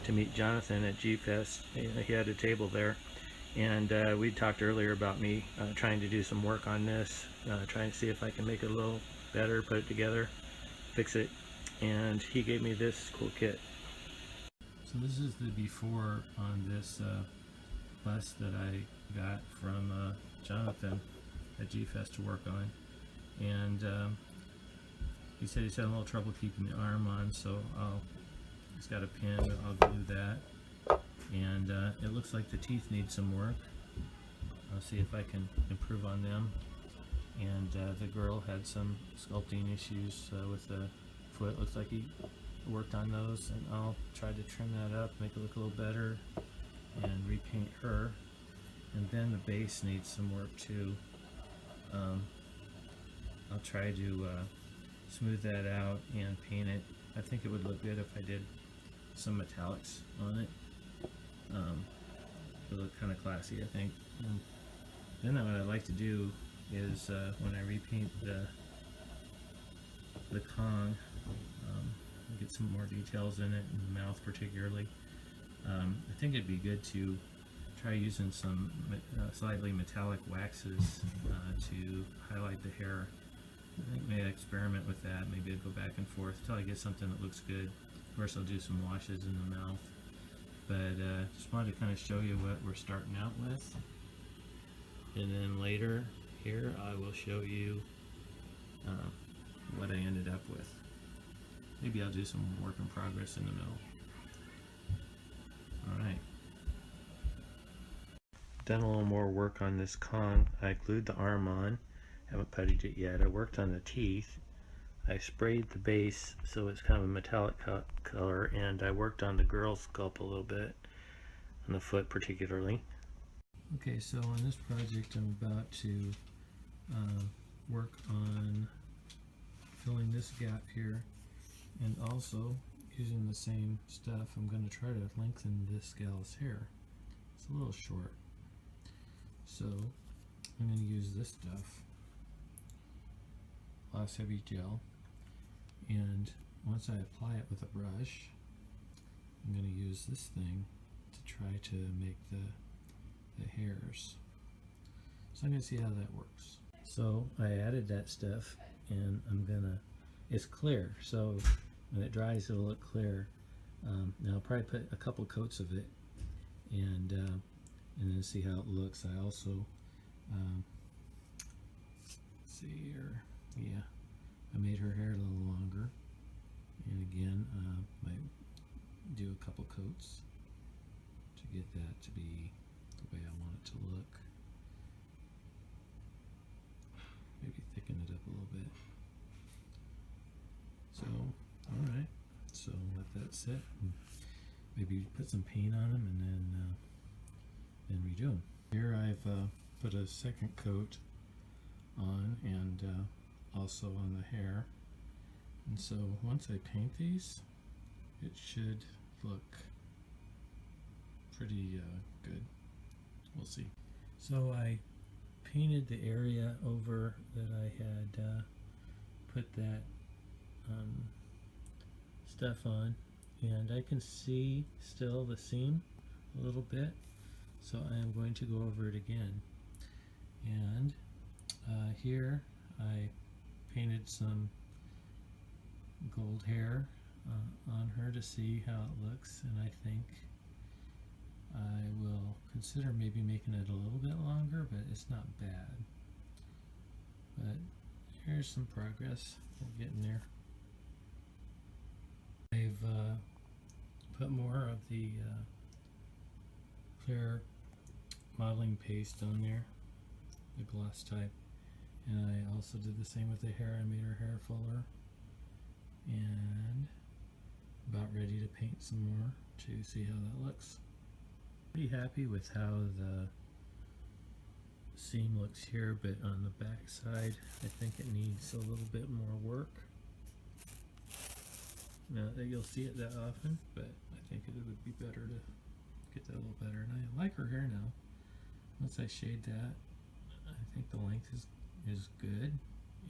got to meet Jonathan at G-Fest. He had a table there, and we talked earlier about me trying to do some work on this, trying to see if I can make it a little better, put it together, fix it, and he gave me this cool kit. So this is the before on this bus that I got from Jonathan at G-Fest to work on, and he said he's having a little trouble keeping the arm on, so he's got a pin, I'll glue that, and it looks like the teeth need some work. I'll see if I can improve on them. And the girl had some sculpting issues with the foot. Looks like he worked on those, and I'll try to trim that up, make it look a little better, and repaint her. And then the base needs some work too. I'll try to smooth that out and paint it. I think it would look good if I did some metallics on it. It would look kind of classy, I think. And then what I'd like to do is when I repaint the Kong, get some more details in it, in the mouth particularly. I think it'd be good to try using some slightly metallic waxes to highlight the hair. I think maybe I'll experiment with that. Maybe I'll go back and forth until I get something that looks good. Of course, I'll do some washes in the mouth. But just wanted to kind of show you what we're starting out with. And then later here I will show you what I ended up with. Maybe I'll do some work in progress in the middle. Alright. Done a little more work on this Kong. I glued the arm on. Haven't puttied it yet. I worked on the teeth. I sprayed the base so it's kind of a metallic color, and I worked on the girl's sculpt a little bit, on the foot particularly. Okay, so on this project I'm about to work on filling this gap here, and also using the same stuff I'm going to try to lengthen this gal's hair. It's a little short, so I'm going to use this stuff, Gloss Heavy Gel, and once I apply it with a brush I'm going to use this thing to try to make the hairs. So I'm going to see how that works. So I added that stuff, and it's clear, so when it dries it'll look clear. Now I'll probably put a couple coats of it and then see how it looks. I also let's see here, yeah, I made her hair a little longer, and again might do a couple coats to get that to be the way I want it to look. Maybe thicken it up a little bit. So, alright, so let that sit, and maybe put some paint on them, and then redo them. Here I've put a second coat on, and also on the hair, and so once I paint these it should look pretty good. We'll see. So I painted the area over that I had put that stuff on, and I can see still the seam a little bit, so I am going to go over it again. And here I painted some gold hair on her to see how it looks, and I think I will consider maybe making it a little bit longer, but it's not bad. But here's some progress. We're getting there. I've put more of the clear modeling paste on there, the gloss type, and I also did the same with the hair. I made her hair fuller, and about ready to paint some more to see how that looks. Pretty happy with how the seam looks here, but on the back side I think it needs a little bit more work. Not that you'll see it that often, but I think it would be better to get that a little better. And I like her hair now. Once I shade that, I think the length is good,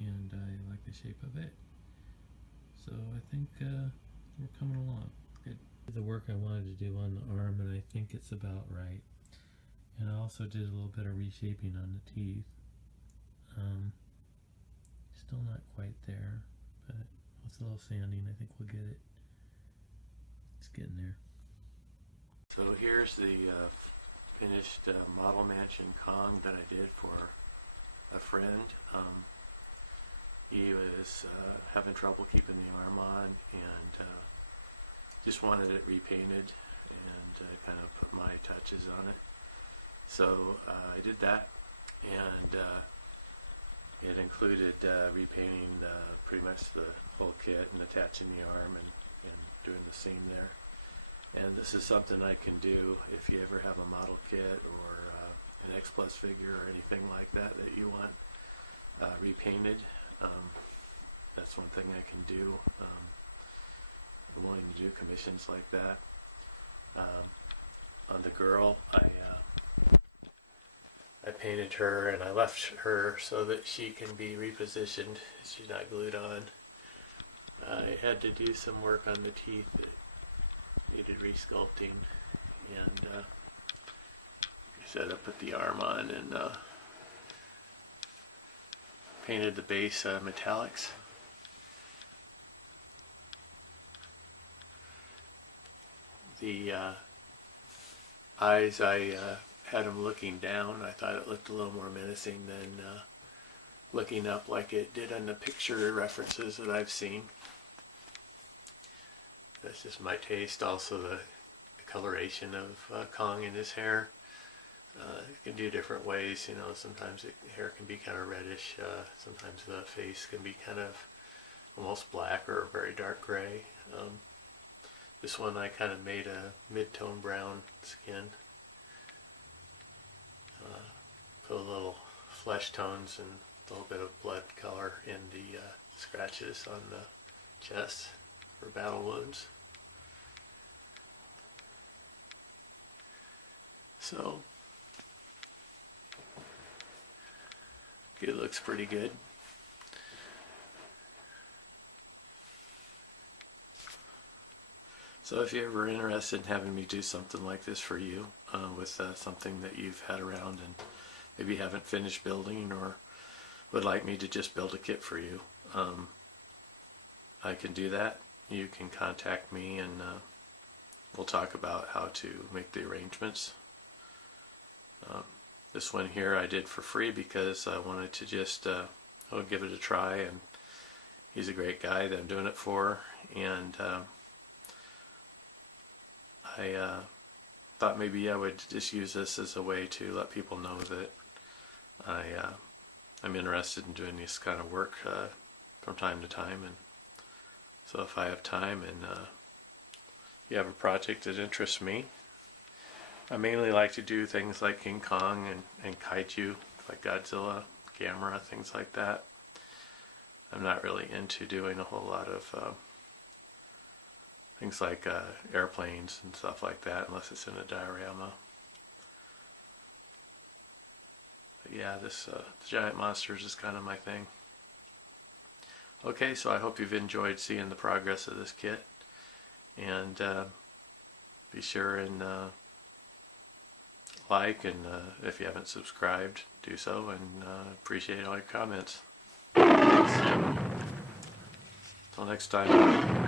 and I like the shape of it. So I think we're coming along good. The work I wanted to do on the arm, and I think it's about right. And I also did a little bit of reshaping on the teeth. Still not quite there, but with a little sanding, I think we'll get it. It's getting there. So here's the finished model mansion Kong that I did for a friend. He was having trouble keeping the arm on, and just wanted it repainted, and kind of put my touches on it. So I did that, and it included repainting pretty much the whole kit and attaching the arm and doing the seam there. And this is something I can do if you ever have a model kit or an X Plus figure or anything like that that you want repainted. That's one thing I can do. I'm willing to do commissions like that. On the girl, I painted her, and I left her so that she can be repositioned. She's not glued on. I had to do some work on the teeth that needed resculpting, and I put the arm on and painted the base metallics. The eyes, I had them looking down. I thought it looked a little more menacing than looking up like it did on the picture references that I've seen. That's just my taste. Also the coloration of Kong in his hair. You can do different ways, you know. Sometimes the hair can be kind of reddish. Sometimes the face can be kind of almost black or very dark gray. This one I kind of made a mid-tone brown skin. Put a little flesh tones and a little bit of blood color in the scratches on the chest for battle wounds. So it looks pretty good. So if you're ever interested in having me do something like this for you with something that you've had around and maybe haven't finished building, or would like me to just build a kit for you, I can do that. You can contact me, and we'll talk about how to make the arrangements. This one here I did for free because I wanted to just give it a try, and he's a great guy that I'm doing it for, and I thought maybe I would just use this as a way to let people know that I'm interested in doing this kind of work from time to time. And so if I have time and you have a project that interests me, I mainly like to do things like King Kong and kaiju, like Godzilla, Gamera, things like that. I'm not really into doing a whole lot of things like airplanes and stuff like that, unless it's in a diorama. But yeah, this giant monsters is kind of my thing. Okay, so I hope you've enjoyed seeing the progress of this kit, and be sure and like, and if you haven't subscribed, do so, and appreciate all your comments. Until next time.